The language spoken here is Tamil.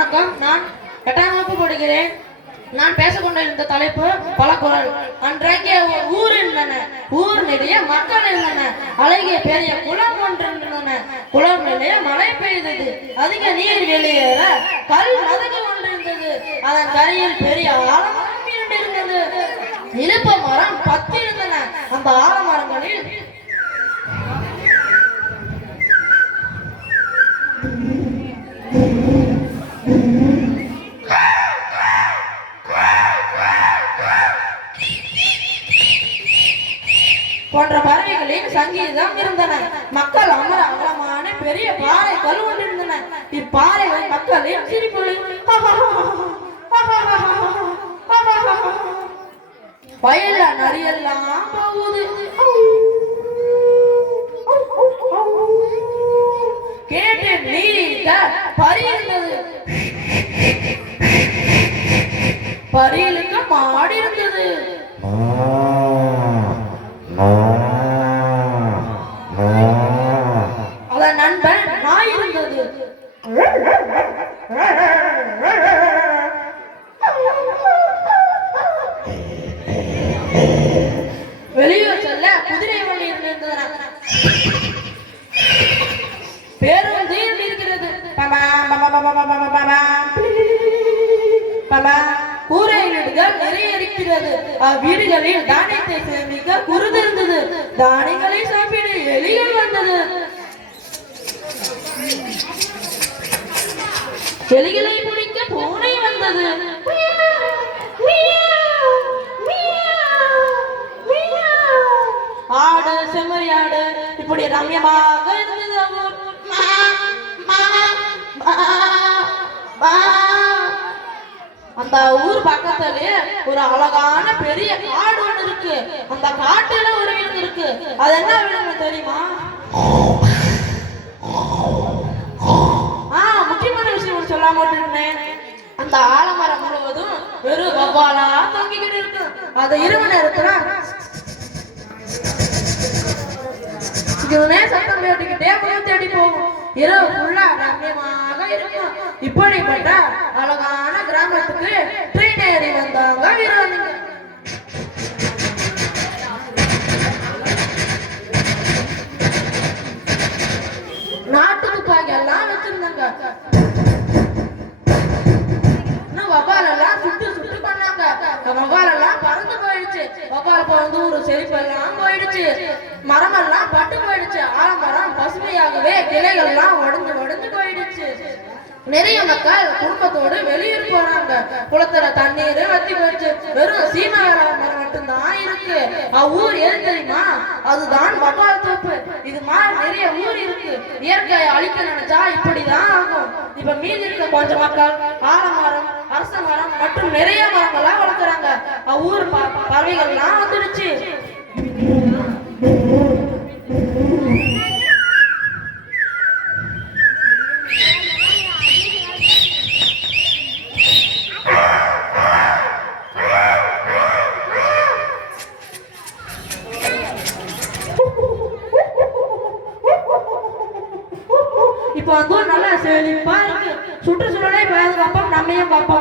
வணக்கம். நான் எட்டாம் வகுப்பு படுகிறேன் நான் பேசக்கொண்டிருந்த தலைப்பு பலகுரல் அன்றைக்கு அன்றைக்கே ஊர் இருந்தன ஊர் நிறைய மக்கள் இருந்தன அழகிய பெரிய குளம் ஒன்று இருந்தன. குளம் நிறைய மழை பெய்தது. அதிக நீர் வெளியேற கல் மதகு ஒன்று இருந்தது. அதன் கரையில் பெரிய ஆழம் இருந்தது. இழுப்ப மரம் பத்து இருந்தது போன்ற பறவைகளின் சங்கீதம் இருந்தன. மக்கள் அமர அகலமான பெரிய பாறை கல் ஒன்று இருந்தன இப்பாறைகள் மக்களின் சிரிப்புகளில் வயல்ல நரியெல்லாம் போகுது. கேட்டு நீரிக்க பறியிருந்தது இருந்தது. மாடி இருந்தது வெளியூர் செல்ல குதிரை வண்டி இருந்ததுனா பேருந்து இருக்கிறது. கூரை வீடுகள் நிறைய இருக்கிறது அவ்வீடுகளில் தானியத்தை சேமிக்க குருது இருந்தது தானியங்களை சாப்பிட எலிகள் வந்தது. எலிகளை பிடிக்க பூனை வந்தது. ஆடு செம்மறி ஆடு இப்படி ரம்யமாக இருந்தது அவர் மா, மா, மா, மா. அந்த ஊர் பக்கத்துலயே ஒரு அழகான பெரிய காடு ஒன்று இருக்கு. அந்த காட்டுல ஒரு விலங்கு இருக்கு. அது என்ன விலங்கு தெரியுமா? விஷயம் ஒண்ணு அந்த ஆலமரம் முழுவதும் வெறும் வவ்வாலா தொங்கிக்கிட்டு இருக்கு. அது இரவு நேரத்துல இதுவுமே சத்தம் கேட்டுக்கிட்டே போய் தேடி போகும். இரவு ஃபுல்லா ரம்யமாக இருக்கும். இப்படிப்பட்ட அழகான கிராமத்துக்கு ட்ரெயின் ஏறி வந்தாங்க வீரவனிங்க நாட்டு துப்பாக்கி எல்லாம் வச்சிருந்தாங்க. வவ்வால் வந்து ஒரு செழிப்பெல்லாம் போயிடுச்சு. மரம் எல்லாம் பட்டு போயிடுச்சு. ஆலமரம் பசுமையாகவே கிளைகள்லாம் எல்லாம் உடஞ்சு உடஞ்சு போயிடுச்சு. நிறைய மக்கள் குடும்பத்தோடு வெளியூர் போறாங்க. குளத்துல தண்ணீர் வத்தி போயிடுச்சு வெறும் சீமை மரம் மட்டும்தான் இருக்கு. அவ்வூர் எது தெரியுமா? அதுதான் வவ்வால் தோப்பு. இது மாதிரி நிறைய ஊர் இருக்கு. இயற்கையை அழிக்க நினைச்சா இப்படிதான் ஆகும். இப்ப மீதி இருக்க கொஞ்சம் மக்கள் ஆலமரம் அரச மரம் மற்றும் நிறைய மரங்கள்லாம் வளர்க்குறாங்க. அவ்வூர் ப- பறவைகள்லாம் வந்துடுச்சு இப்போ வந்து நல்லா செழிப்பா இருக்கு. சுற்றுச்சூழலை பாதுகாப்போம் நம்மையும் பார்ப்போம்.